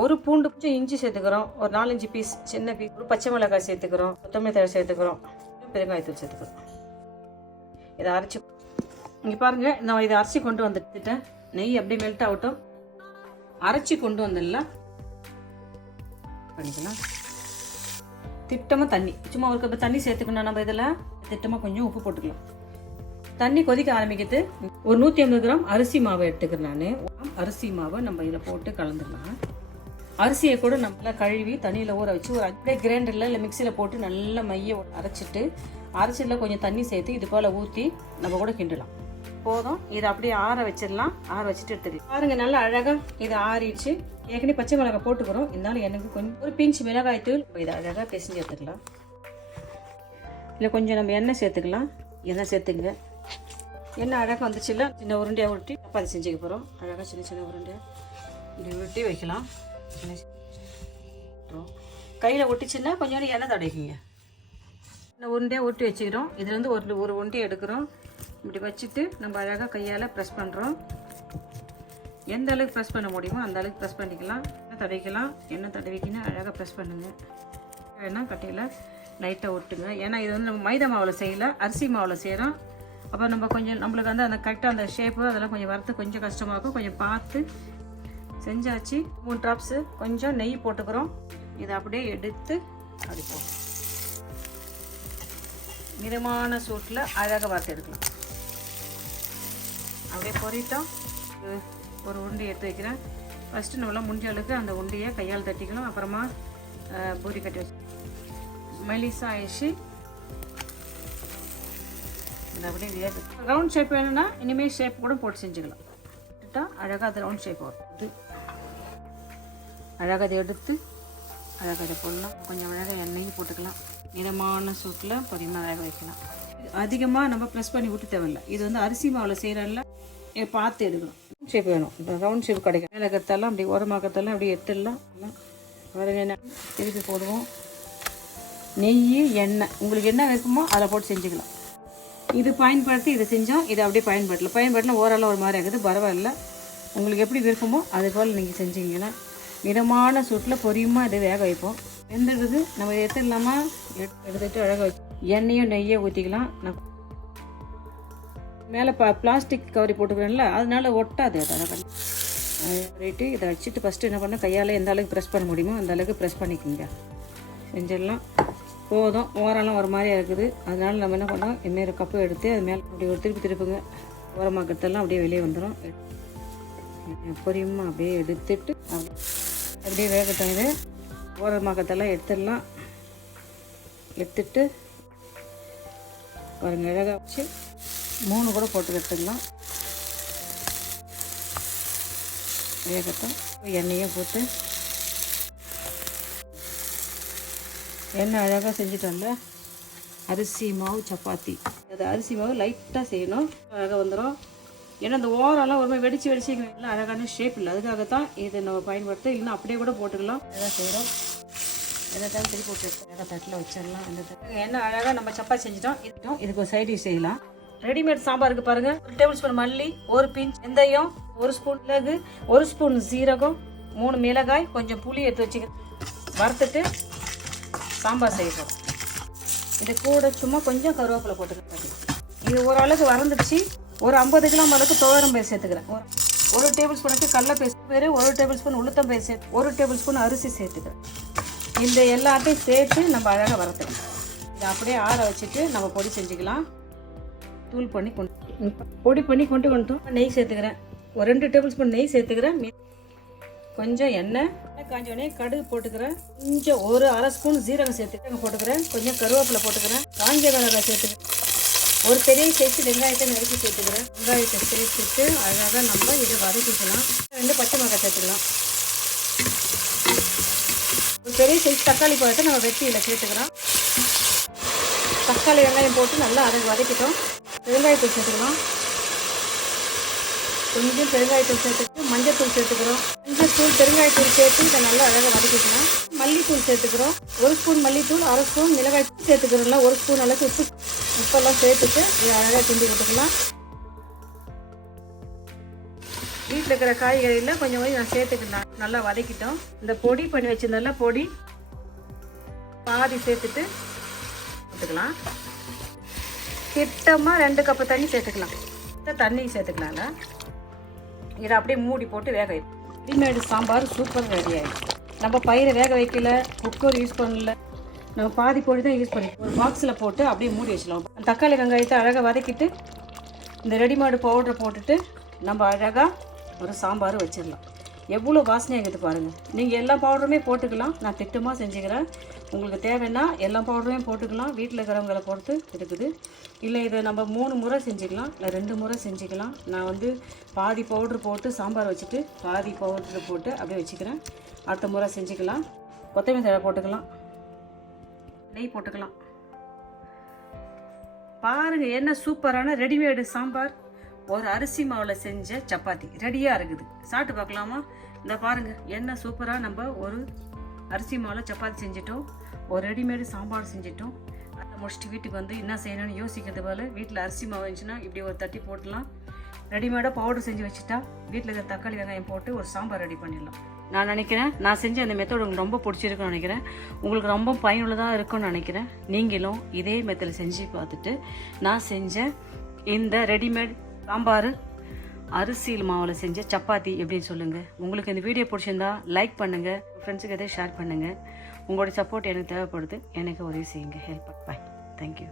ஒரு பூண்டு கொஞ்சம் இஞ்சி சேர்த்துக்கிறோம், ஒரு 4-5 பீஸ் சின்ன பீஸ், ஒரு பச்சை மிளகாய் சேர்த்துக்கிறோம், கொத்தமல்லி தழை சேர்த்துக்கிறோம், பெருங்காயத்தூள் சேர்த்துக்கிறோம். இதை அரைச்சி இங்கே பாருங்கள், நான் இதை அரைச்சி கொண்டு வந்துட்டேன். நெய் அப்படியே மெல்ட் ஆகட்டும். அரைச்சி கொண்டு வந்துடலாம் பண்ணிக்கலாம். திட்டமாக தண்ணி, சும்மா ஒரு கப் தண்ணி சேர்த்துக்கணும். நம்ம இதில் திட்டமாக கொஞ்சம் உப்பு போட்டுக்கலாம். தண்ணி கொதிக்க ஆரம்பிக்கிறது. ஒரு 150 கிராம் அரிசி மாவை எடுத்துக்கிறேன். நான் அரிசி மாவை நம்ம இதில் போட்டு கலந்துடலாம். அரிசியை கூட நம்மள கழுவி தண்ணியில் ஊற வச்சு ஒரு அப்படியே கிரைண்டரில் இல்லை மிக்சியில் போட்டு நல்லா மைய அரைச்சிட்டு அரைச்சியில் கொஞ்சம் தண்ணி சேர்த்து இது போல் ஊற்றி நம்ம கூட கிண்டலாம். போதும். இதை அப்படியே ஆற வச்சிடலாம். ஆற வச்சுட்டு எடுத்துக்கலாம். பாருங்க, நல்லா அழகாக இது ஆறிடுச்சு. ஏற்கனவே பச்சை மிளகாய் போட்டுக்கிறோம், இருந்தாலும் எனக்கு கொஞ்சம் ஒரு பிஞ்ச் மிளகாய் தூள் இதை அழகாக பிசைஞ்சு எடுத்துக்கலாம். இல்லை கொஞ்சம் நம்ம எண்ணெய் சேர்த்துக்கலாம். எண்ணெய் சேர்த்துங்க. எண்ணெய் அழகாக வந்துச்சுல்ல, சின்ன உருண்டையாக உருட்டி சப்பாத்தி செஞ்சுக்க போகிறோம். அழகாக சின்ன சின்ன உருண்டையாக இப்படி உருட்டி வைக்கலாம். கையில் ஒட்டிச்சுன்னா கொஞ்சம் எண்ணெய் தடைக்குங்க. இந்த உருண்டையாக உருட்டி வச்சுக்கிறோம். இதில் வந்து ஒரு உருண்டையை எடுக்கிறோம். இப்படி வச்சுட்டு நம்ம அழகாக கையால் ப்ரெஸ் பண்ணுறோம். எந்த அளவுக்கு ப்ரெஸ் பண்ண முடியுமோ அந்த அளவுக்கு ப்ரெஸ் பண்ணிக்கலாம். எண்ணெய் தடவிக்கலாம். எண்ணெய் தடவிக்கினா அழகாக ப்ரெஸ் பண்ணுங்கள். வேணா கட்டையில் லைட்டாக ஒட்டுங்க. ஏன்னா இது வந்து நம்ம மைதா மாவில் செய்யலை, அரிசி மாவில் செய்கிறோம். அப்போ நம்ம கொஞ்சம் நம்மளுக்கு வந்து அந்த கரெக்டாக அந்த ஷேப்பு அதெல்லாம் கொஞ்சம் வரத்து கொஞ்சம் கஷ்டமாக இருக்கும். கொஞ்சம் பார்த்து செஞ்சாச்சு. 3 ட்ராப்ஸு கொஞ்சம் நெய் போட்டுக்கிறோம். இதை அப்படியே எடுத்து அப்படி போகும் மிதமான சூட்டில் அழகாக வறுத்து எடுக்கலாம். அப்படியே பொரிட்டோம். ஒரு உருண்டை எடுத்து வைக்கிறேன். ஃபஸ்ட்டு நம்மளாம் முடிஞ்ச அளவுக்கு அந்த உருண்டையை கையால் தட்டிக்கலாம். அப்புறமா பூரி கட்டி வச்சு மெலிசா ஆயிடுச்சு. இது அப்படியே வேறு ரவுண்ட் ஷேப் வேணும்னா இனிமேல் ஷேப் கூட போட்டு செஞ்சுக்கலாம். அழகாக அது ரவுண்ட் ஷேப் வரும். அழகாக அதை எடுத்து அழகாக அதை போடலாம். கொஞ்சம் அழகாக எண்ணெயும் போட்டுக்கலாம். மிதமான சூட்டில் பொறுமையாக வேக வைக்கலாம். அதிகமாக நம்ம ப்ரெஸ் பண்ணி விட்டு தேவையில்லை. இது வந்து அரிசி மாவில் செய்கிறதில்ல, பார்த்து எடுக்கணும். ஷேப் வேணும். இந்த ரவுண்ட் ஷேப் கிடைக்கும். மேலே கத்தெல்லாம் அப்படி ஓரமாக்கத்தெல்லாம் அப்படியே எடுத்துடலாம். பாருங்க, திருப்பி போடுவோம். நெய், எண்ணெய் உங்களுக்கு என்ன வைக்குமோ அதை போட்டு செஞ்சுக்கலாம். இது பயன்படுத்தி இதை செஞ்சோம். இதை அப்படியே பயன்படுத்தலாம். ஓரளவு ஒரு மாதிரி ஆகுது, பரவாயில்ல. உங்களுக்கு எப்படி விருப்பமோ அது போல் நீங்கள் செஞ்சீங்கன்னா மிதமான சூட்டில் பொரியுமா இதை வேக வைப்போம். வெந்துடுது. நம்ம எடுத்துடலாமா? எடுத்துட்டு அழகாக வச்சு எண்ணெயும் நெய்யை ஊற்றிக்கலாம். நான் மேலே பிளாஸ்டிக் கவரி போட்டுக்கிறேன்ல, அதனால ஒட்டாது. அதை ரைட்டு. இதை வச்சுட்டு ஃபஸ்ட்டு என்ன பண்ணால் கையால் எந்த அளவுக்கு ப்ரெஸ் பண்ண முடியுமோ அந்த அளவுக்கு ப்ரெஸ் பண்ணிக்கோங்க. செஞ்சிடலாம். போதும். ஓரெல்லாம் ஒரு மாதிரியாக இருக்குது. அதனால நம்ம என்ன பண்ணோம், இன்னொரு கப்பு எடுத்து அது மேலே அப்படி ஒரு திருப்புங்க. ஓரமாக்கிறதெல்லாம் அப்படியே வெளியே வந்துடும். பொரியுமா அப்படியே எடுத்துட்டு அப்படியே வேகட்டும். இது ஓரமாக்கத்தெல்லாம் எடுத்துடலாம். எடுத்துட்டு பாருங்க, அழகாக வச்சு 3 கூட போட்டு எடுத்துடலாம். வேகட்டும். எண்ணெயை போட்டு எண்ணெய் அழகாக செஞ்சுட்டோம்ல. அரிசி மாவு சப்பாத்தி. அது அரிசி மாவு லைட்டாக செய்யணும். அழகாக வந்துடும். ஏன்னா அந்த ஓரெல்லாம் ஒரு மாதிரி வெடிச்சு எல்லாம் அழகான ஷேப் இல்லை. அதுக்காகத்தான் இதை நம்ம பயன்படுத்த. இல்லைன்னா அப்படியே கூட போட்டுக்கலாம். அழகாக செய்கிறோம். எதாவது திருப்பி போட்டு அழகாக தட்டில் வச்சிடலாம். எண்ணெய் அழகாக நம்ம சப்பாத்தி செஞ்சுட்டோம். இதுக்கு ஒரு சைடு செய்யலாம். ரெடிமேட் சாம்பாருக்கு பாருங்கள், 1 டேபிள் ஸ்பூன் மல்லி, 1 பிஞ்ச் வெந்தயம், 1 ஸ்பூன் மிளகு, 1 ஸ்பூன் சீரகம், 3 மிளகாய், கொஞ்சம் புளி எடுத்து வச்சுக்க வறுத்துட்டு சாம்பார் செய்ய போகிறோம். இது கூட சும்மா கொஞ்சம் கருவேப்பிலை போட்டுக்கிறேன். இது ஓரளவுக்கு வறந்துடுச்சு. ஒரு 50 கிராம் அளவுக்கு துவரம் பயிர் சேர்த்துக்கிறேன். 1 டேபிள் ஸ்பூனுக்கு கடலை பேர், 1 டேபிள் ஸ்பூன் உளுத்தம் பயிர் சேர்த்து, 1 டேபிள் ஸ்பூன் அரிசி சேர்த்துக்கிறேன். இந்த எல்லாத்தையும் சேர்த்து நம்ம அழகாக வறுத்துக்கலாம். இதை அப்படியே ஆற வச்சுட்டு நம்ம பொடி செஞ்சுக்கலாம். தூள் பண்ணி பொடி பண்ணி கொண்டு வந்துட்டோம். நெய் சேர்த்துக்கிறேன். ஒரு 2 டேபிள் ஸ்பூன் நெய் சேர்த்துக்கிறேன். கொஞ்சம் எண்ணெய் காஞ்சோடனே கடுகு போட்டுக்கிறேன். கொஞ்சம் ஒரு அரை ஸ்பூன் ஜீரகம் போட்டுக்கிறேன். கொஞ்சம் கருவேப்பிலை போட்டுக்கிறேன். காஞ்ச மிளகாய் சேர்த்துக்கிறேன். ஒரு பெரிய சைஸ் வெங்காயத்தை நறுக்கி சேர்த்துக்கிறேன். வெங்காயத்தை சேர்த்துட்டு அழகாக நம்ம இதை வதக்கிக்கலாம். 2 பச்சை மிளகாய் சேர்த்துக்கலாம். ஒரு பெரிய சைஸ் தக்காளி பழத்தை நம்ம வெட்டியில் சேர்த்துக்கிறோம். தக்காளி வெங்காயம் போட்டு நல்லா அதை வதக்கிட்டோம். பெருங்காயத்தூள் சேர்த்துக்கலாம். கொஞ்சம் பெருங்காயத்தூள் சேர்த்துட்டு மஞ்சத்தூள் சேர்த்துக்கிறோம். மஞ்சத்தூள் பெருங்காயத்தூள் சேர்த்து இதை நல்லா அழகாக வதக்கிக்கலாம். மல்லித்தூள் சேர்த்துக்கிறோம். 1 ஸ்பூன் மல்லித்தூள், அரை ஸ்பூன் மிளகாய் சேர்த்துக்கிறோம்ல, 1 ஸ்பூன் அளவுக்கு உப்பெல்லாம் சேர்த்துட்டு இதை அழகாக கிண்டி விட்டுக்கலாம். வீட்டில் இருக்கிற காய்கறியில் கொஞ்சம் கொஞ்சம் நான் சேர்த்துக்கலாம். நல்லா வதக்கிட்டோம். இந்த பொடி பண்ணி வச்சிருந்தால பொடி பாதி சேர்த்துட்டு சேர்த்துக்கலாம். கிட்டமாக 2 கப்பு தண்ணி சேர்த்துக்கலாம். தண்ணி சேர்த்துக்கலாங்க. இதை அப்படியே மூடி போட்டு வேக வைப்போம். ரெடிமேடு சாம்பார் சூப்பர் ரெடி ஆகிடும். நம்ம பயிரை வேக வைக்கல, குக்கர் யூஸ் பண்ணல, நம்ம பாதி பொடி தான் யூஸ் பண்ணி ஒரு பாக்ஸில் போட்டு அப்படியே மூடி வச்சிடலாம். தக்காளி வெங்காயத்தை அழகாக வதக்கிட்டு இந்த ரெடிமேடு பவுடரை போட்டுட்டு நம்ம அழகாக ஒரு சாம்பார் வச்சிடலாம். எவ்வளோ வாசனையாக இருக்குது பாருங்கள். நீங்கள் எல்லா பவுடருமே போட்டுக்கலாம். நான் திட்டமாக செஞ்சுக்கிறேன். உங்களுக்கு தேவைன்னா எல்லா பவுடரையும் போட்டுக்கலாம். வீட்டில் இருக்கிறவங்களை பொறுத்து இருக்குது. இல்லை இதை நம்ம 3 முறை செஞ்சுக்கலாம், இல்லை 2 முறை செஞ்சுக்கலாம். நான் வந்து பாதி பவுட்ரு போட்டு சாம்பார் வச்சுட்டு பாதி பவுட்ரு போட்டு அப்படியே வச்சுக்கிறேன். அடுத்த முறை செஞ்சுக்கலாம். கொத்தமல்லி தழை போட்டுக்கலாம், நெய் போட்டுக்கலாம். பாருங்கள் என்ன சூப்பரான ரெடிமேடு சாம்பார், ஒரு அரிசி மாவில் செஞ்ச சப்பாத்தி ரெடியாக இருக்குது. சாப்பிட்டு பார்க்கலாமா? இந்த பாருங்கள் என்ன சூப்பராக நம்ம ஒரு அரிசி மாவில் சப்பாத்தி செஞ்சிட்டோம், ஒரு ரெடிமேடு சாம்பார் செஞ்சிட்டோம். அதை முடிச்சுட்டு வீட்டுக்கு வந்து என்ன செய்யணும்னு யோசிக்கிறது போல் வீட்டில் அரிசி மாவு இருந்துச்சுன்னா இப்படி ஒரு தட்டி போட்டுடலாம். ரெடிமேடாக பவுடர் செஞ்சு வச்சுட்டா வீட்டில் இருக்கிற தக்காளி வெங்காயம் போட்டு ஒரு சாம்பார் ரெடி பண்ணிடலாம். நான் நினைக்கிறேன் நான் செஞ்ச அந்த மெத்தட் உங்களுக்கு ரொம்ப பிடிச்சிருக்குன்னு நினைக்கிறேன். உங்களுக்கு ரொம்ப பயனுள்ளதாக இருக்குன்னு நினைக்கிறேன். நீங்களும் இதே மெத்தடில் செஞ்சு பார்த்துட்டு நான் செஞ்ச இந்த ரெடிமேட் சாம்பார் அரிசி மாவில் செஞ்ச சப்பாத்தி எப்படின்னு சொல்லுங்கள். உங்களுக்கு இந்த வீடியோ பிடிச்சிருந்தா லைக் பண்ணுங்கள், ஃப்ரெண்ட்ஸுக்கு எதாவது ஷேர் பண்ணுங்கள். உங்களோட சப்போர்ட் எனக்கு தேவைப்படுது. எனக்கு உதவி செய்யுங்க, ஹெல்ப். பாய், தேங்க்யூ.